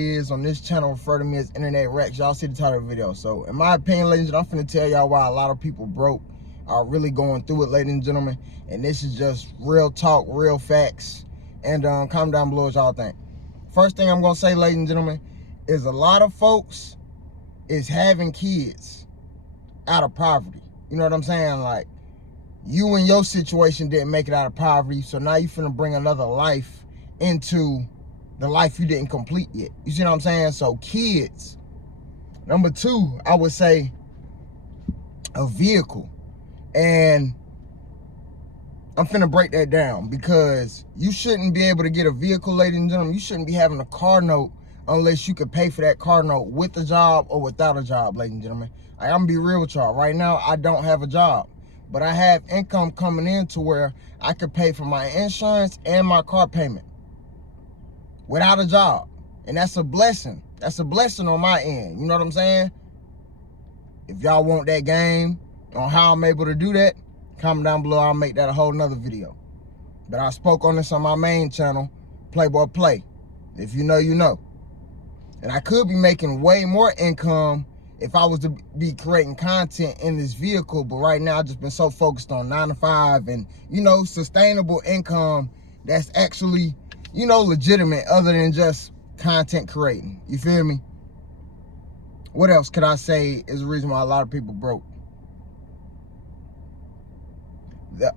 Is on this channel refer to me as Internet Rex. Y'all see the title of the video. So in my opinion, ladies and gentlemen, I'm finna tell y'all why a lot of people broke are really going through it, ladies and gentlemen. And this is just real talk, real facts. And comment down below what y'all think. First thing I'm gonna say, ladies and gentlemen, is a lot of folks is having kids out of poverty. You know what I'm saying? Like, you and your situation didn't make it out of poverty, so now you finna bring another life into the life you didn't complete yet. You see what I'm saying? So kids. Number two, I would say a vehicle. And I'm finna break that down because you shouldn't be able to get a vehicle, ladies and gentlemen. You shouldn't be having a car note unless you could pay for that car note with a job or without a job, ladies and gentlemen. I'm gonna be real with y'all. Right now, I don't have a job, but I have income coming in to where I could pay for my insurance and my car payment without a job. And that's a blessing. That's a blessing on my end. You know what I'm saying? If y'all want that game on how I'm able to do that, comment down below. I'll make that a whole nother video. But I spoke on this on my main channel, Playboy Play. If you know, you know. And I could be making way more income if I was to be creating content in this vehicle. But right now, I've just been so focused on 9 to 5 and, you know, sustainable income that's actually, you know, legitimate other than just content creating. You feel me? What else could I say is the reason why a lot of people broke?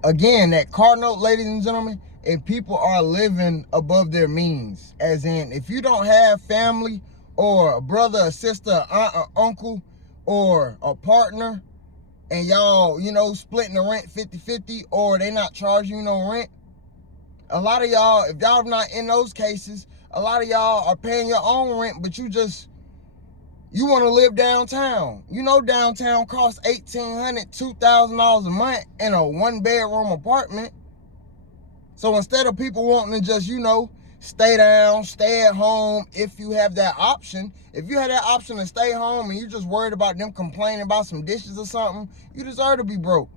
Again, that car note, ladies and gentlemen, if people are living above their means, as in if you don't have family or a brother, a sister, an aunt, or uncle, or a partner, and y'all, you know, splitting the rent 50-50, or they not charging you no rent, a lot of y'all, if y'all not in those cases, a lot of y'all are paying your own rent, but you want to live downtown. You know downtown costs $1,800, $2,000 a month in a 1-bedroom apartment. So instead of people wanting to just, you know, stay down, stay at home, if you have that option, if you had that option to stay home and you just worried about them complaining about some dishes or something, you deserve to be broke.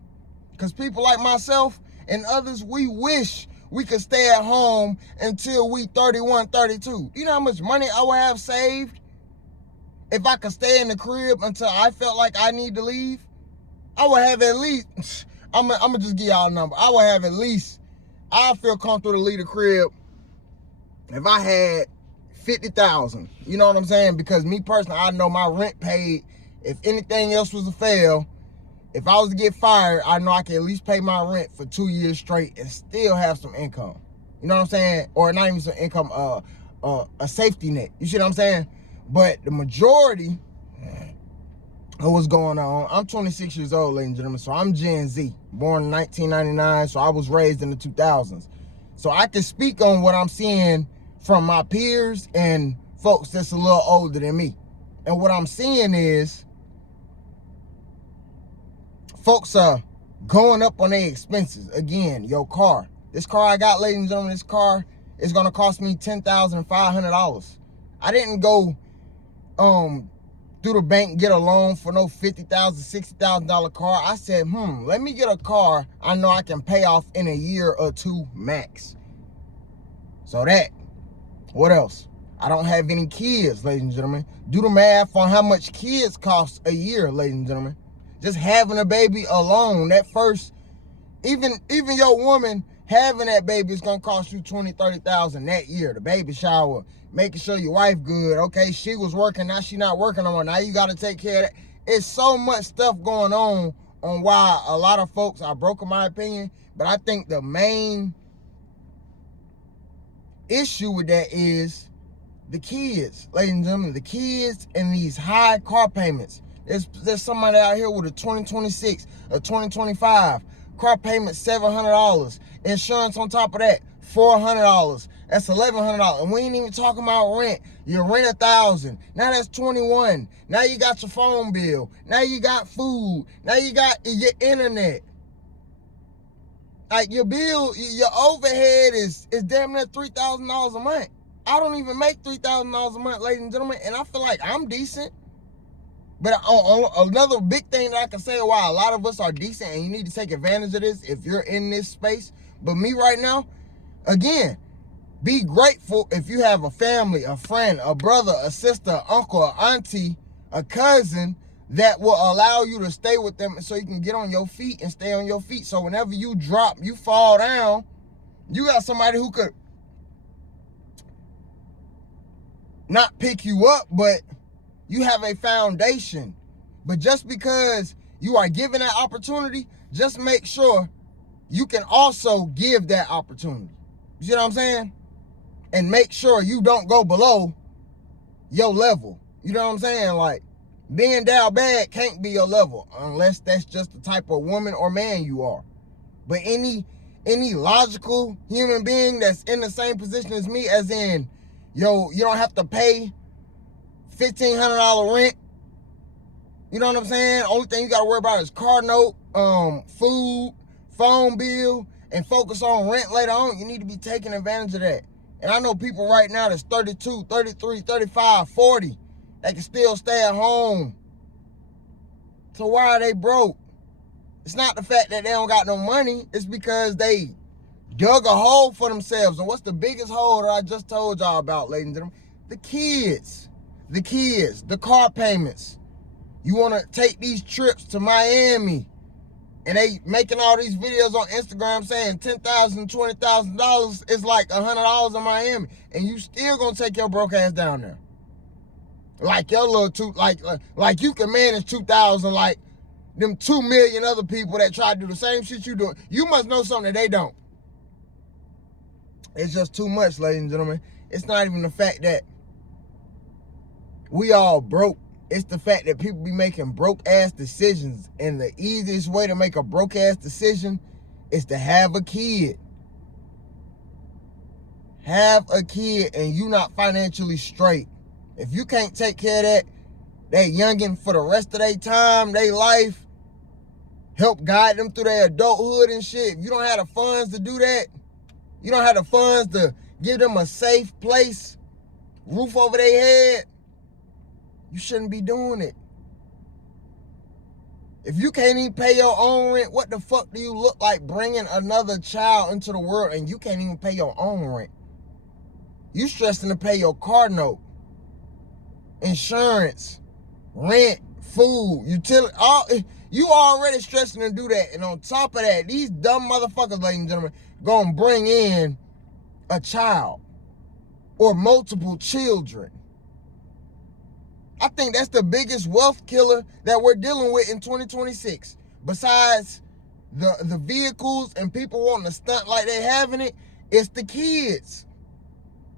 Because people like myself and others, we wish we could stay at home until we 31, 32. You know how much money I would have saved if I could stay in the crib until I felt like I need to leave? I would have at least, I'm gonna just give y'all a number. I would have at least, I feel comfortable to leave the crib if I had 50,000. You know what I'm saying? Because me personally, I know my rent paid. If anything else was to fail, if I was to get fired, I know I can at least pay my rent for 2 years straight and still have some income. You know what I'm saying? Or not even some income, a safety net. You see what I'm saying? But the majority of what's going on, I'm 26 years old, ladies and gentlemen, so I'm Gen Z, born in 1999, so I was raised in the 2000s. So I can speak on what I'm seeing from my peers and folks that's a little older than me. And what I'm seeing is folks are going up on their expenses. Again, your car. This car I got, ladies and gentlemen, this car is going to cost me $10,500. I didn't go through the bank get a loan for no $50,000, $60,000 car. I said, let me get a car I know I can pay off in a year or two max. So that, what else? I don't have any kids, ladies and gentlemen. Do the math on how much kids cost a year, ladies and gentlemen. Just having a baby alone, that first, even your woman having that baby is gonna cost you $20,000, $30,000 that year. The baby shower, making sure your wife good. Okay, she was working, now she not working no more. Now you gotta take care of that. It's so much stuff going on why a lot of folks are broke, in my opinion. But I think the main issue with that is the kids, ladies and gentlemen, the kids and these high car payments. There's somebody out here with a 2026, a 2025, car payment $700, insurance on top of that, $400. That's $1,100. And we ain't even talking about rent. You rent $1,000. Now that's $21. Now you got your phone bill. Now you got food. Now you got your internet. Like your bill, your overhead is damn near $3,000 a month. I don't even make $3,000 a month, ladies and gentlemen, and I feel like I'm decent. But another big thing that I can say why a lot of us are decent, and you need to take advantage of this if you're in this space. But me right now, again, Be grateful if you have a family, a friend, a brother, a sister, an uncle, an auntie, a cousin that will allow you to stay with them so you can get on your feet and stay on your feet. So whenever you drop, you fall down, you got somebody who could not pick you up, but you have a foundation. But just because you are given that opportunity, just make sure you can also give that opportunity. You see what I'm saying? And make sure you don't go below your level. You know what I'm saying? Like, being down bad can't be your level unless that's just the type of woman or man you are. But any logical human being that's in the same position as me, as in, yo, you don't have to pay $1,500 rent. You know what I'm saying? Only thing you gotta worry about is car note, food, phone bill, and focus on rent later on. You need to be taking advantage of that. And I know people right now that's 32, 33, 35, 40, they can still stay at home. So why are they broke? It's not the fact that they don't got no money. It's because they dug a hole for themselves. And what's the biggest hole that I just told y'all about, ladies and gentlemen? The kids. The kids. The car payments. You want to take these trips to Miami, and they making all these videos on Instagram saying $10,000, $20,000 is like $100 in Miami, and you still gonna take your broke ass down there. Like your little like you can manage 2,000 like them 2 million other people that try to do the same shit you doing. You must know something that they don't. It's just too much, ladies and gentlemen. It's not even the fact that we all broke. It's the fact that people be making broke-ass decisions, and the easiest way to make a broke-ass decision is to have a kid. Have a kid and you not financially straight. If you can't take care of that youngin' for the rest of their time, their life, help guide them through their adulthood and shit, if you don't have the funds to do that, you don't have the funds to give them a safe place, roof over their head, you shouldn't be doing it. If you can't even pay your own rent, what the fuck do you look like bringing another child into the world and you can't even pay your own rent? You stressing to pay your car note, insurance, rent, food, utility. You already stressing to do that. And on top of that, these dumb motherfuckers, ladies and gentlemen, gonna bring in a child or multiple children. I think that's the biggest wealth killer that we're dealing with in 2026. Besides the vehicles and people wanting to stunt like they having it, it's the kids.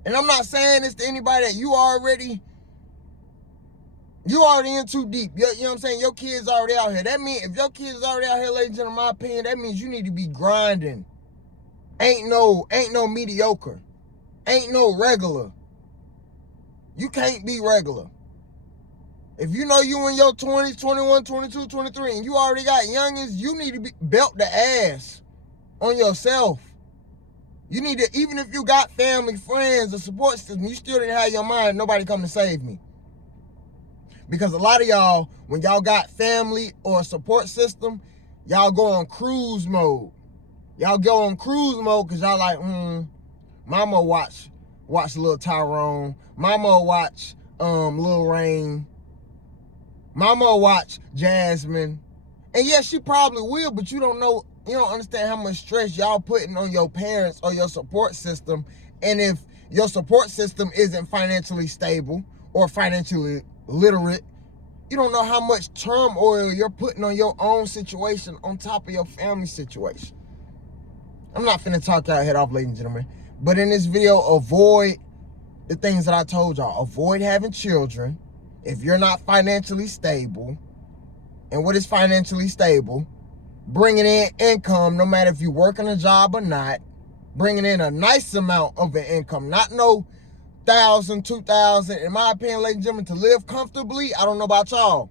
And I'm not saying this to anybody that you already in too deep. You know what I'm saying? Your kids already out here. That means if your kids already out here, ladies and gentlemen, in my opinion, that means you need to be grinding. Ain't no mediocre. Ain't no regular. You can't be regular. If you know you in your 20s, 21, 22, 23, and you already got youngins, you need to belt the ass on yourself. You need to, even if you got family, friends, a support system, you still didn't have your mind, nobody come to save me. Because a lot of y'all, when y'all got family or a support system, y'all go on cruise mode. Y'all go on cruise mode because y'all like, mama watch Lil Tyrone. Mama watch Lil Rain. Mama watch Jasmine. And yes, she probably will, but you don't understand how much stress y'all putting on your parents or your support system. And if your support system isn't financially stable or financially literate, you don't know how much turmoil you're putting on your own situation on top of your family situation. I'm not finna talk y'all head off, ladies and gentlemen. But in this video, avoid the things that I told y'all. Avoid having children if you're not financially stable. And what is financially stable? Bringing in income, no matter if you're working a job or not. Bringing in a nice amount of an income. Not no 1,000, 2,000. In my opinion, ladies and gentlemen, to live comfortably, I don't know about y'all,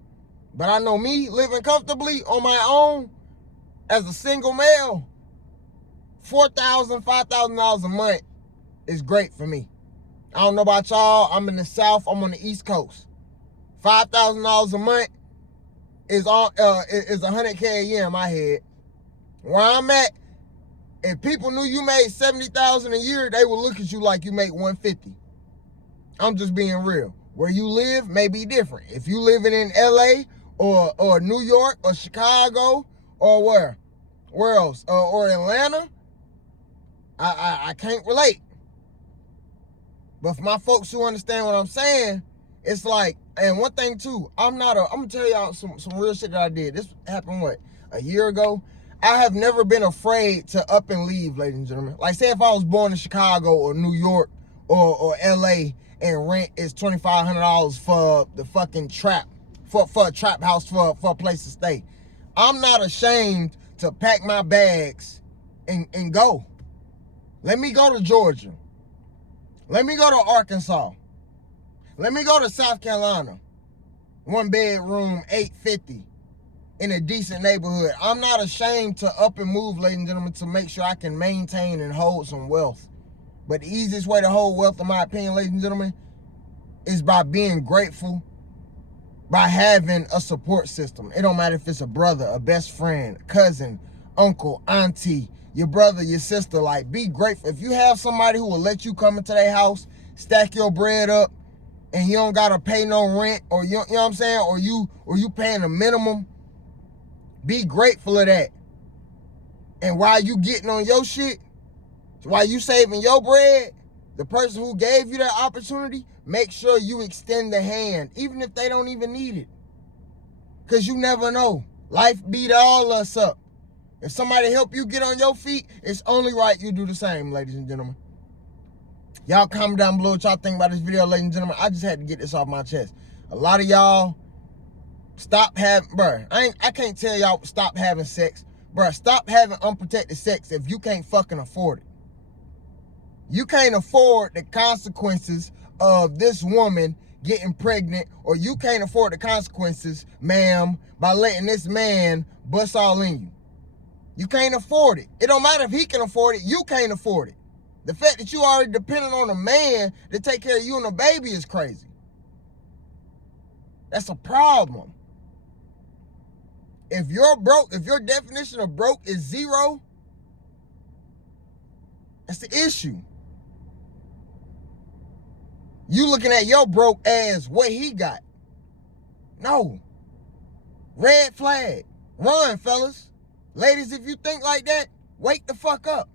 but I know me living comfortably on my own as a single male, $4,000, $5,000 a month is great for me. I don't know about y'all. I'm in the South. I'm on the East Coast. $5,000 a month is $100K a year in my head. Where I'm at, If people knew you made $70,000 a year, they would look at you like you make 150. I'm just being real. Where you live may be different. If you living in LA or New York or Chicago or where else? Or Atlanta, I can't relate. But for my folks who understand what I'm saying, it's like, and one thing too, I'm gonna tell y'all some real shit that I did. This happened, a year ago? I have never been afraid to up and leave, ladies and gentlemen. Like, say if I was born in Chicago or New York or LA and rent is $2,500 for the fucking trap, for a trap house for a place to stay. I'm not ashamed to pack my bags and go. Let me go to Georgia. Let me go to Arkansas. Let me go to South Carolina. 1 bedroom, $850 in a decent neighborhood. I'm not ashamed to up and move, ladies and gentlemen, to make sure I can maintain and hold some wealth. But the easiest way to hold wealth, in my opinion, ladies and gentlemen, is by being grateful, by having a support system. It don't matter if it's a brother, a best friend, cousin, uncle, auntie, your brother, your sister. Like, be grateful. If you have somebody who will let you come into their house, stack your bread up, and you don't gotta pay no rent, or you know what I'm saying, or you paying a minimum, be grateful of that. And while you getting on your shit, while you saving your bread, the person who gave you that opportunity, make sure you extend the hand, even if they don't even need it. Because you never know. Life beat all us up. If somebody help you get on your feet, it's only right you do the same, ladies and gentlemen. Y'all comment down below what y'all think about this video, ladies and gentlemen. I just had to get this off my chest. A lot of y'all stop having, bruh, I can't tell y'all stop having sex. Bruh, stop having unprotected sex if you can't fucking afford it. You can't afford the consequences of this woman getting pregnant, or you can't afford the consequences, ma'am, by letting this man bust all in you. You can't afford it. It don't matter if he can afford it, you can't afford it. The fact that you already depending on a man to take care of you and a baby is crazy. That's a problem. If you're broke, if your definition of broke is zero, that's the issue. You looking at your broke as what he got. No. Red flag. Run, fellas. Ladies, if you think like that, wake the fuck up.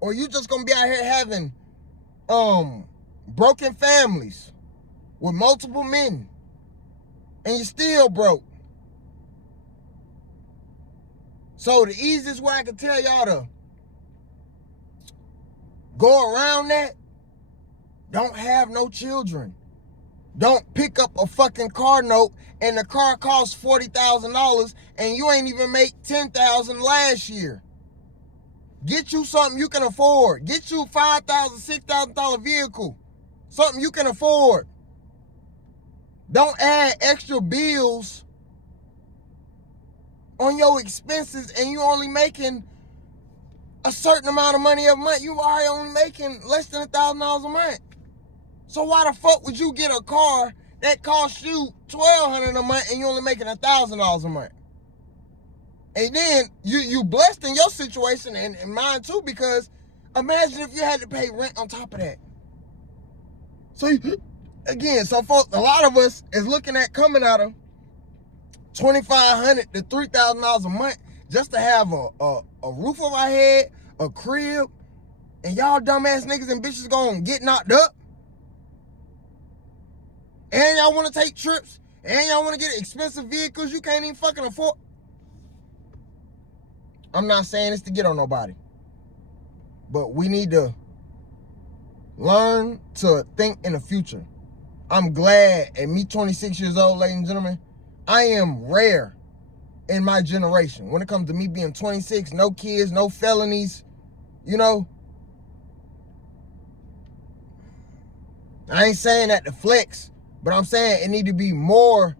Or you just gonna be out here having broken families with multiple men, and you're still broke. So the easiest way I can tell y'all to go around that, don't have no children. Don't pick up a fucking car note and the car costs $40,000 and you ain't even make $10,000 last year. Get you something you can afford. Get you $5,000, $6,000 vehicle. Something you can afford. Don't add extra bills on your expenses and you only making a certain amount of money a month. You already only making less than $1,000 a month. So why the fuck would you get a car that costs you $1,200 a month and you only making $1,000 a month? And then you blessed in your situation and mine too, because imagine if you had to pay rent on top of that. So again, so folks, a lot of us is looking at coming out of $2,500 to $3,000 a month just to have a roof over our head, a crib, and y'all dumbass niggas and bitches gonna get knocked up. And y'all want to take trips, and y'all want to get expensive vehicles you can't even fucking afford. I'm not saying this to get on nobody, but we need to learn to think in the future. I'm glad at me 26 years old, ladies and gentlemen, I am rare in my generation. When it comes to me being 26, no kids, no felonies, you know. I ain't saying that to flex, but I'm saying it need to be more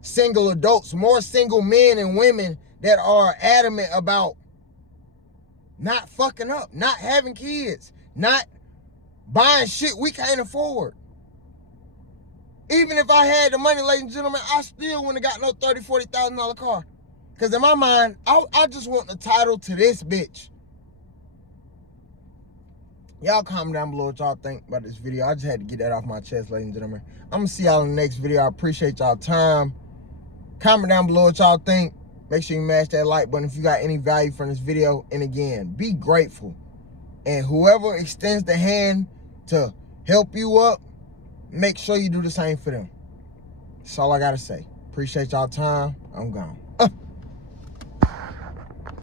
single adults, more single men and women that are adamant about not fucking up, not having kids, not buying shit we can't afford. Even if I had the money, ladies and gentlemen, I still wouldn't have got no $30,000, $40,000 car. Because in my mind, I just want the title to this bitch. Y'all comment down below what y'all think about this video. I just had to get that off my chest, ladies and gentlemen. I'm going to see y'all in the next video. I appreciate y'all time. Comment down below what y'all think. Make sure you mash that like button if you got any value from this video. And again, be grateful. And whoever extends the hand to help you up, make sure you do the same for them. That's all I got to say. Appreciate y'all time. I'm gone.